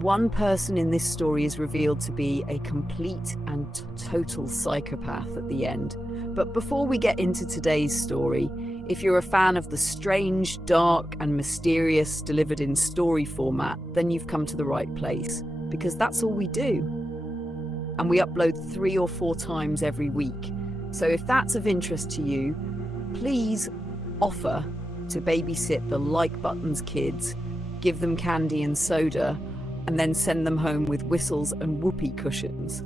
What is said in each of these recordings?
One person in this story is revealed to be a complete and total psychopath at the end. But before we get into today's story, if you're a fan of the strange, dark, and mysterious delivered in story format, then you've come to the right place, because that's all we do. And we upload 3 or 4 times every week. So if that's of interest to you, please offer to babysit the like buttons kids, give them candy and soda, and then send them home with whistles and whoopee cushions.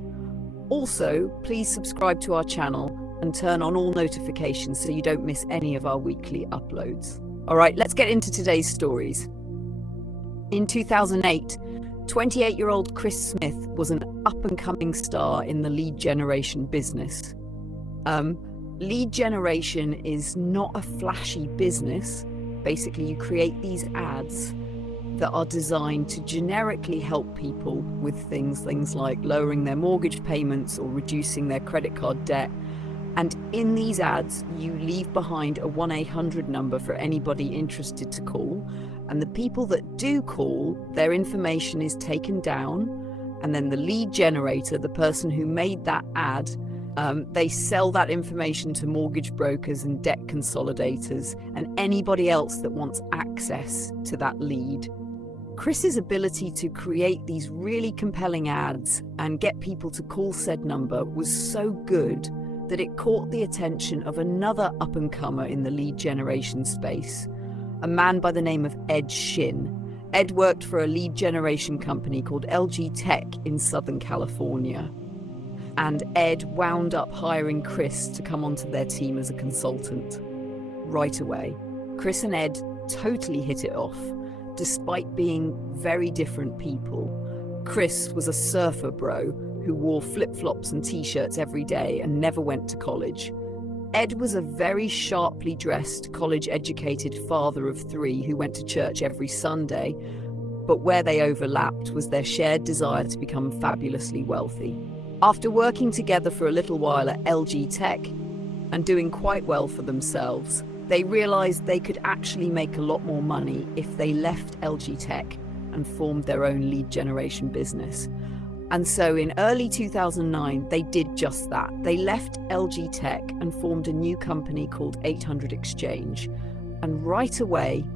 Also, please subscribe to our channel and turn on all notifications so you don't miss any of our weekly uploads. All right, let's get into today's stories. In 2008, 28-year-old Chris Smith was an up-and-coming star in the lead generation business. Lead generation is not a flashy business. Basically, you create these ads that are designed to generically help people with things like lowering their mortgage payments or reducing their credit card debt. And in these ads, you leave behind a 1-800 number for anybody interested to call. And the people that do call, their information is taken down. And then the lead generator, the person who made that ad, they sell that information to mortgage brokers and debt consolidators and anybody else that wants access to that lead. Chris's ability to create these really compelling ads and get people to call said number was so good that it caught the attention of another up-and-comer in the lead generation space, a man by the name of Ed Shin. Ed worked for a lead generation company called LG Tech in Southern California. And Ed wound up hiring Chris to come onto their team as a consultant right away. Chris and Ed totally hit it off, despite being very different people. Chris was a surfer bro who wore flip-flops and t-shirts every day and never went to college. Ed was a very sharply dressed, college-educated father of 3 who went to church every Sunday, but where they overlapped was their shared desire to become fabulously wealthy. After working together for a little while at LG Tech and doing quite well for themselves, they realized they could actually make a lot more money if they left LG Tech and formed their own lead generation business. And so in early 2009, they did just that. They left LG Tech and formed a new company called 800 Exchange. And right away,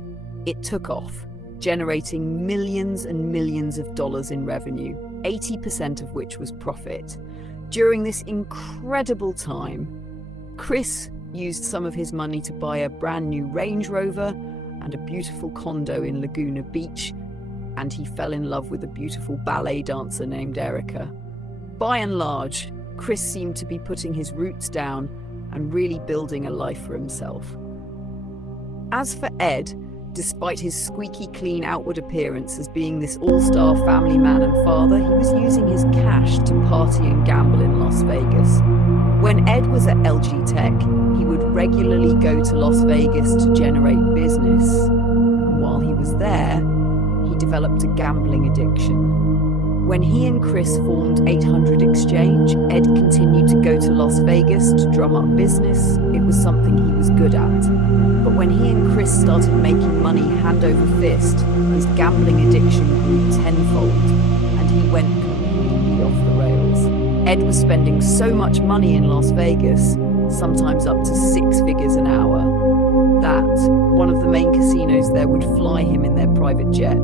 it took off, generating millions and millions of dollars in revenue, 80% of which was profit. During this incredible time, Chris used some of his money to buy a brand new Range Rover and a beautiful condo in Laguna Beach, and he fell in love with a beautiful ballet dancer named Erica. By and large, Chris seemed to be putting his roots down and really building a life for himself. As for Ed, despite his squeaky clean outward appearance as being this all-star family man and father, he was using his cash to party and gamble in Las Vegas. When Ed was at LG Tech, he would regularly go to Las Vegas to generate business. And while he was there, he developed a gambling addiction. When he and Chris formed 800 Exchange, Ed continued to go to Las Vegas to drum up business. It was something he was good at. But when he and Chris started making money hand over fist, his gambling addiction grew tenfold, and he went completely off the rails. Ed was spending so much money in Las Vegas, sometimes up to 6 figures an hour, that one of the main casinos there would fly him in their private jet,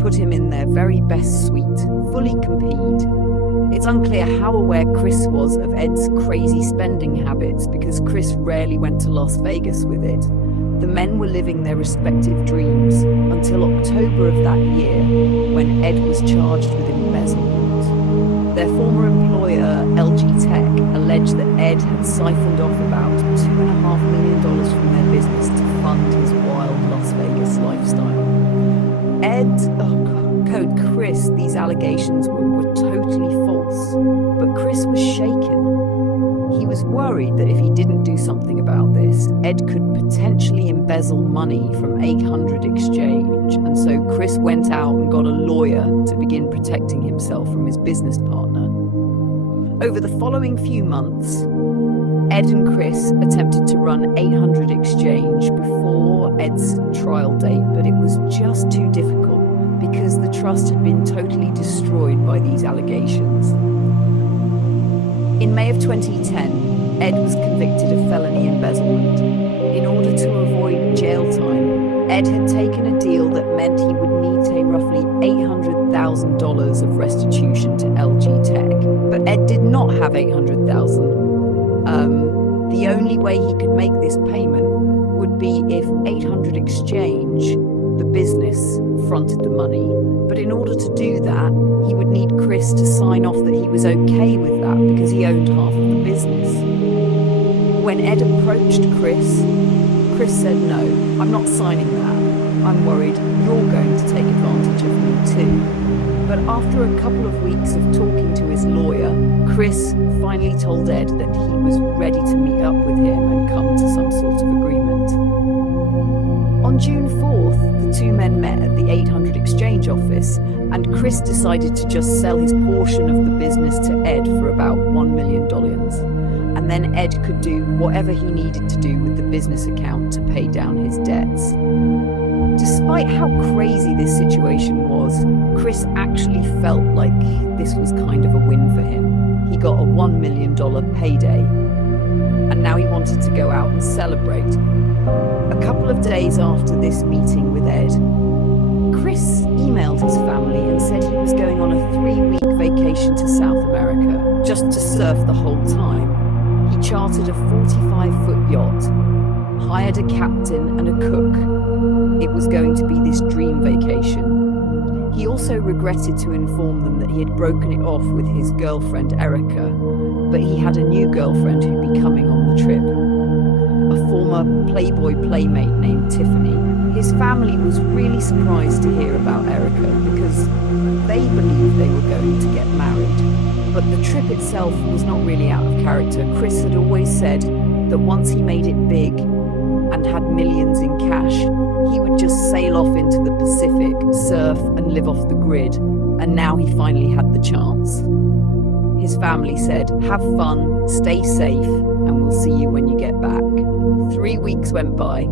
put him in their very best suite, fully compete. It's unclear how aware Chris was of Ed's crazy spending habits, because Chris rarely went to Las Vegas with it. The men were living their respective dreams until October of that year, when Ed was charged with embezzlement. Their former employer, LG Tech, alleged that Ed had siphoned off about $2.5 million from their business to fund his wild Las Vegas lifestyle. Ed told Chris these allegations were totally false, but Chris was shaken. He was worried that if he didn't do something about this, Ed could potentially embezzle money from 800 Exchange, and so Chris went out and got a lawyer to begin protecting himself from his business partner. Over the following few months, Ed and Chris attempted to run 800 Exchange before Ed's trial date, but it was just too difficult because the trust had been totally destroyed by these allegations. In May of 2010, Ed was convicted of felony embezzlement. In order to avoid jail time, Ed had taken a deal that meant he would need to pay roughly $800,000 of restitution to LG Tech. But Ed did not have $800,000. The only way he could make this payment would be if 800 Exchange, the business, fronted the money. But in order to do that, he would need Chris to sign off that he was okay with that because he owned half of the business. When Ed approached Chris said, "No, I'm not signing that. I'm worried you're going to take advantage of me too." But after a couple of weeks of talking to his lawyer, Chris finally told Ed that he was ready to meet up with him and come to some sort of agreement. On June 4th, the two men met at the 800 Exchange office, and Chris decided to just sell his portion of the business to Ed for about $1 million. And then Ed could do whatever he needed to do with the business account to pay down his debts. Despite how crazy this situation was, Chris actually felt like this was kind of a win for him. He got a $1 million payday, and now he wanted to go out and celebrate. A couple of days after this meeting with Ed, Chris emailed his family and said he was going on a 3-week vacation to South America, just to surf the whole time. He chartered a 45-foot yacht, hired a captain and a cook. It was going to be this dream vacation. He also regretted to inform them that he had broken it off with his girlfriend Erica, but he had a new girlfriend who'd be coming on the trip, a former Playboy playmate named Tiffany. His family was really surprised to hear about Erica because they believed they were going to get married. But the trip itself was not really out of character. Chris had always said that once he made it big and had millions in cash, he would just sail off into the Pacific, surf and live off the grid, and now he finally had the chance. His family said, "Have fun, stay safe, and we'll see you when you get back." 3 weeks went by,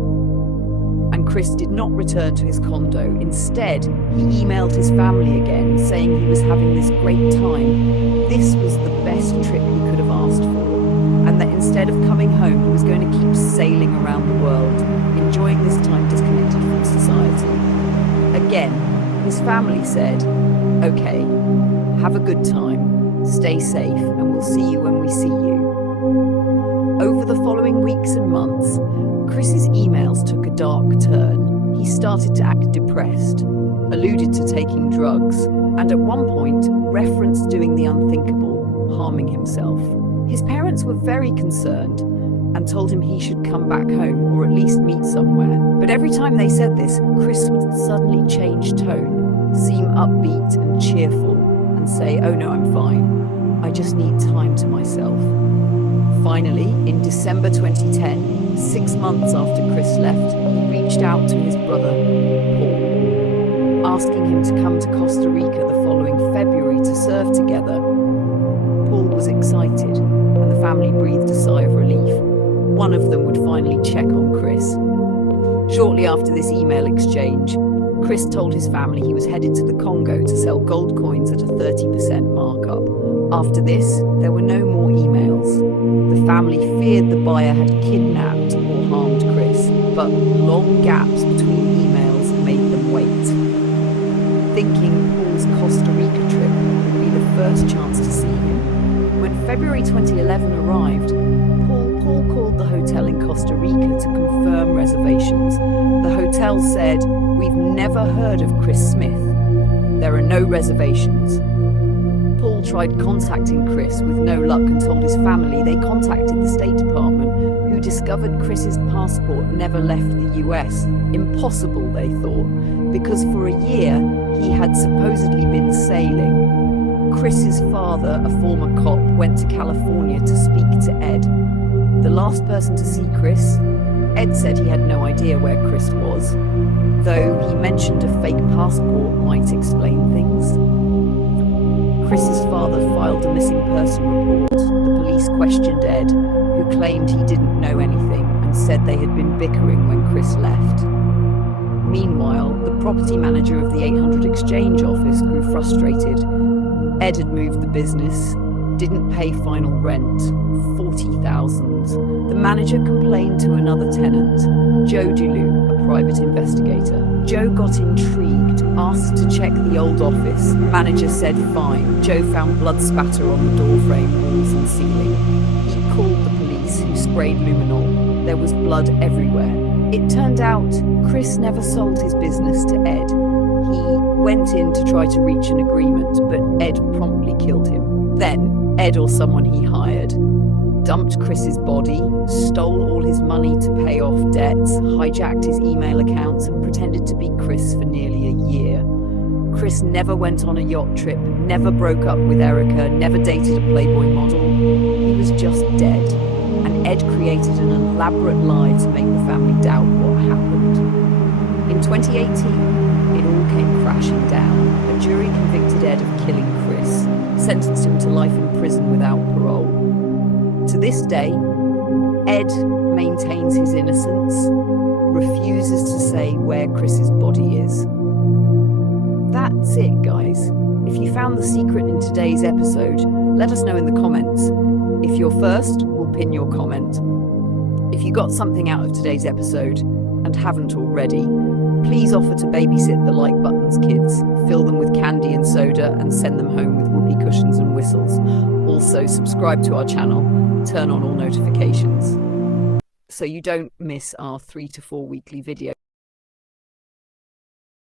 and Chris did not return to his condo. Instead, he emailed his family again, saying he was having this great time. This was the best trip he could have asked for, and that instead of coming home, he was going to keep sailing around the world, enjoying this time disconnected from society. Again, his family said, "Okay, have a good time, stay safe, and we'll see you when we see you." Over the following weeks and months, Chris's emails took a dark turn. He started to act depressed, alluded to taking drugs, and at one point referenced doing the unthinkable, harming himself. His parents were very concerned and told him he should come back home or at least meet somewhere. But every time they said this, Chris would suddenly change tone, seem upbeat and cheerful, and say, "Oh no, I'm fine. I just need time to myself." Finally, in December 2010, 6 months after Chris left, he reached out to his brother, Paul, asking him to come to Costa Rica the following February to surf together. Paul was excited, and the family breathed a sigh of relief. One of them would finally check on Chris. Shortly after this email exchange, Chris told his family he was headed to the Congo to sell gold coins at a 30% markup. After this, there were no more emails. The family feared the buyer had kidnapped or harmed Chris, but long gaps between emails made them wait, thinking Paul's Costa Rica trip would be the first chance to see him. When February 2011 arrived, Paul called the hotel in Costa Rica to confirm reservations. The hotel said, "We've never heard of Chris Smith. There are no reservations." Paul tried contacting Chris with no luck and told his family they contacted the State Department, who discovered Chris's passport never left the US. Impossible, they thought, because for a year he had supposedly been sailing. Chris's father, a former cop, went to California to speak to Ed. The last person to see Chris, Ed said he had no idea where Chris was, though he mentioned a fake passport might explain things. Chris's father filed a missing person report. The police questioned Ed, who claimed he didn't know anything and said they had been bickering when Chris left. Meanwhile, the property manager of the 800 Exchange office grew frustrated. Ed had moved the business, didn't pay final rent, 40,000. The manager complained to another tenant, Joe Dulu, a private investigator. Joe got intrigued, asked to check the old office. Manager said fine. Joe found blood spatter on the doorframe, walls and ceiling. He called the police, who sprayed luminol. There was blood everywhere. It turned out Chris never sold his business to Ed. He went in to try to reach an agreement, but Ed promptly killed him. Then, Ed or someone he hired dumped Chris's body, stole all his money to pay off debts, hijacked his email accounts, and pretended to be Chris for nearly a year. Chris never went on a yacht trip, never broke up with Erica, never dated a Playboy model. He was just dead. And Ed created an elaborate lie to make the family doubt what happened. In 2018, it all came crashing down. A jury convicted Ed of killing Chris, sentenced him to life in prison without parole. To this day, Ed maintains his innocence, refuses to say where Chris's body is. That's it, guys. If you found the secret in today's episode, let us know in the comments. If you're first, we'll pin your comment. If you got something out of today's episode and haven't already, please offer to babysit the like buttons kids, fill them with candy and soda, and send them home with whoopee cushions and whistles. Also, subscribe to our channel, turn on all notifications so you don't miss our 3 to 4 weekly videos.